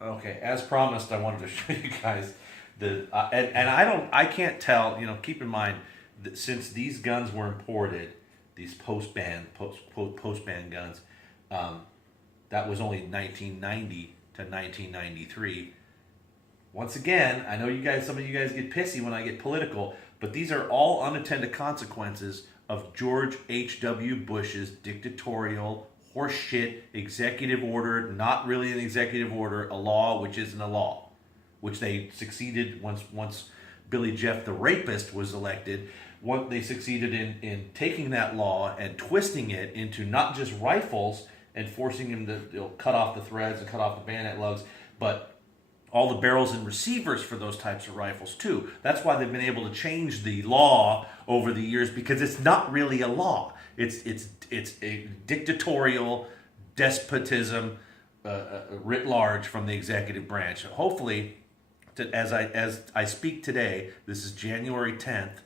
Okay, as promised, I wanted to show you guys the and I can't tell. Keep in mind that since these guns were imported, these post ban guns, um, that was only 1990 to 1993. Once again, I know some of you guys get pissy when I get political, but these are all unintended consequences of George H.W. Bush's dictatorial horseshit executive order, not really an executive order, a law which isn't a law, which they succeeded once Billy Jeff the rapist was elected. They succeeded in taking that law and twisting it into not just rifles and forcing him to cut off the threads and cut off the bayonet lugs, but all the barrels and receivers for those types of rifles too. That's why they've been able to change the law over the years, because it's not really a law. It's a dictatorial despotism writ large from the executive branch. Hopefully, as I speak today, this is January 10th,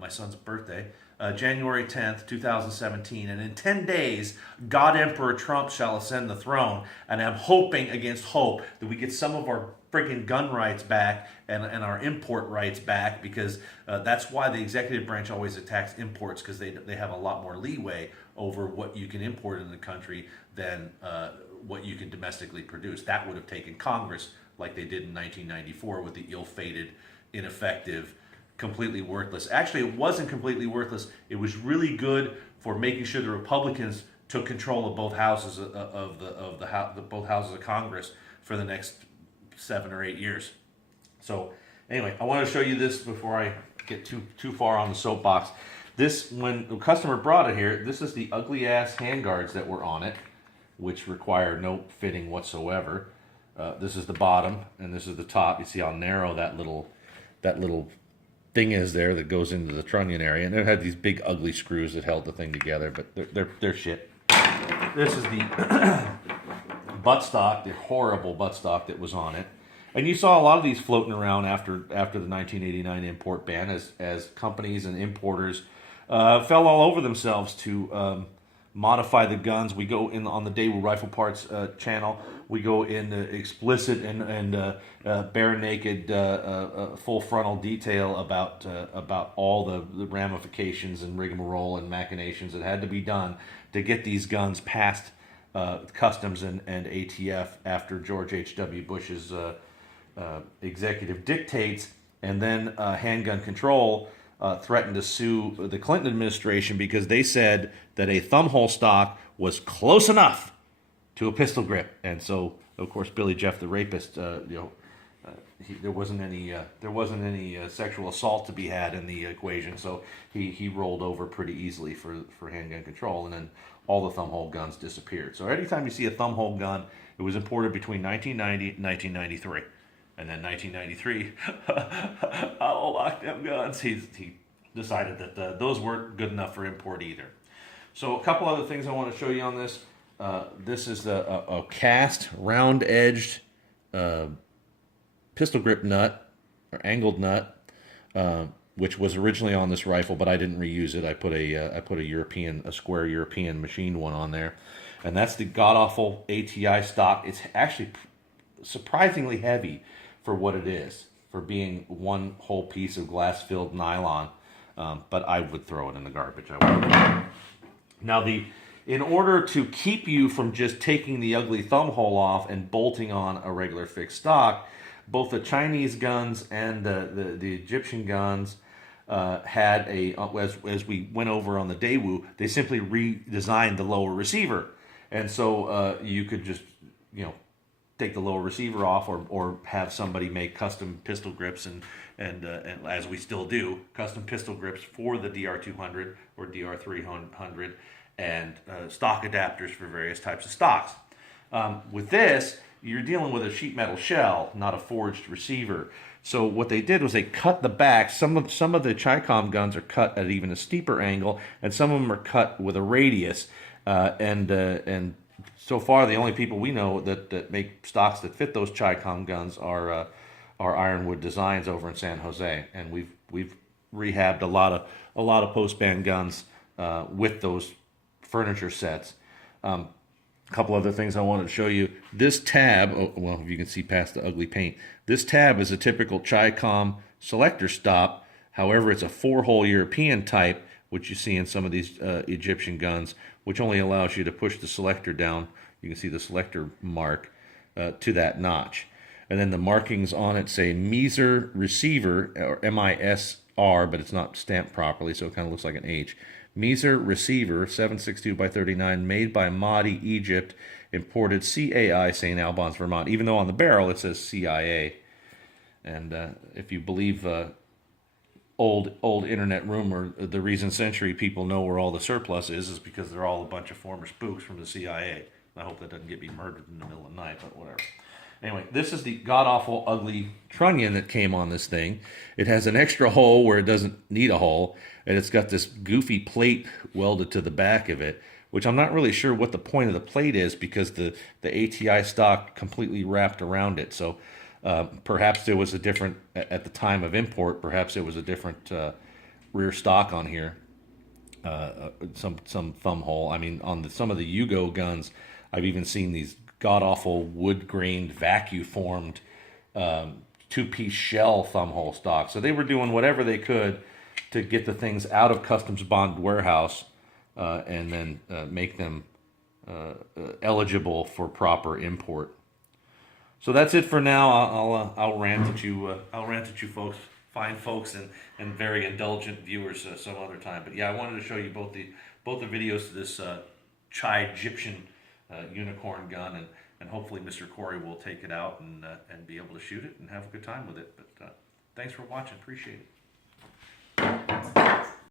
my son's birthday, January 10th, 2017. And in 10 days, God Emperor Trump shall ascend the throne. And I'm hoping against hope that we get some of our freaking gun rights back and our import rights back, because that's why the executive branch always attacks imports, because they have a lot more leeway over what you can import in the country than what you can domestically produce. That would have taken Congress, like they did in 1994 with the ill-fated, ineffective, completely worthless. Actually, it wasn't completely worthless. It was really good for making sure the Republicans took control of both houses of both houses of Congress for the next 7 or 8 years. So anyway, I want to show you this before I get too far on the soapbox. This, when the customer brought it here, this is the ugly ass handguards that were on it, which require no fitting whatsoever. This is the bottom, and this is the top. You see how narrow that little thing is there that goes into the trunnion area, and it had these big ugly screws that held the thing together, but they're shit. This is the buttstock, the horrible buttstock that was on it, and you saw a lot of these floating around after the 1989 import ban, as companies and importers fell all over themselves to modify the guns. We go in on the Daewoo Rifle Parts channel. We go in explicit and bare naked, full frontal detail about all the ramifications and rigmarole and machinations that had to be done to get these guns past customs and ATF after George H.W. Bush's executive dictates, and then handgun control threatened to sue the Clinton administration because they said that a thumbhole stock was close enough to a pistol grip. And so, of course, Billy Jeff the rapist, there wasn't any sexual assault to be had in the equation. So he rolled over pretty easily for handgun control, and then all the thumbhole guns disappeared. So anytime you see a thumbhole gun, it was imported between 1990 and 1993. And then 1993, I'll lock them guns. He decided that those weren't good enough for import either. So a couple other things I want to show you on this. This is a cast, round-edged pistol grip nut, or angled nut, which was originally on this rifle, but I didn't reuse it. I put a square European machined one on there, and that's the god-awful ATI stock. It's actually surprisingly heavy for what it is, for being one whole piece of glass-filled nylon. But I would throw it in the garbage. Now, in order to keep you from just taking the ugly thumb hole off and bolting on a regular fixed stock, both the Chinese guns and the Egyptian guns had as we went over on the Daewoo, they simply redesigned the lower receiver, and so you could just take the lower receiver off, or have somebody make custom pistol grips, and as we still do, custom pistol grips for the DR200 or DR300, and stock adapters for various types of stocks. With this, you're dealing with a sheet metal shell, not a forged receiver. So what they did was they cut the back. Some of the Chi-Com guns are cut at even a steeper angle, and some of them are cut with a radius. And so far, the only people we know that make stocks that fit those Chi-Com guns are Ironwood Designs over in San Jose, and we've rehabbed a lot of post-ban guns with those furniture sets. A couple other things I wanted to show you. This tab, oh, well, if you can see past the ugly paint, this tab is a typical Chi-Com selector stop. However, it's a 4-hole European type, which you see in some of these Egyptian guns, which only allows you to push the selector down. You can see the selector mark to that notch. And then the markings on it say Miser Receiver, or M-I-S-R, but it's not stamped properly, so it kind of looks like an H. Miser Receiver, 762 by 39, made by Mahdi, Egypt, imported CAI, St. Albans, Vermont, even though on the barrel it says CIA. And if you believe old internet rumor, the reason Century people know where all the surplus is because they're all a bunch of former spooks from the CIA. I hope that doesn't get me murdered in the middle of the night, but whatever. Anyway, this is the god-awful, ugly trunnion that came on this thing. It has an extra hole where it doesn't need a hole, and it's got this goofy plate welded to the back of it, which I'm not really sure what the point of the plate is because the ATI stock completely wrapped around it. So perhaps there was a different, at the time of import, perhaps there was a different rear stock on here, some thumb hole. I mean, on some of the Yugo guns, I've even seen these god-awful wood-grained, vacuum-formed two-piece shell thumbhole stock. So they were doing whatever they could to get the things out of customs bonded warehouse and then make them eligible for proper import. So that's it for now. I'll rant at you. I'll rant at you, folks, fine folks, and very indulgent viewers some other time. But yeah, I wanted to show you both the videos to this Chi-Gyptian unicorn gun, and hopefully Mr. Corey will take it out and be able to shoot it and have a good time with it. But thanks for watching. Appreciate it.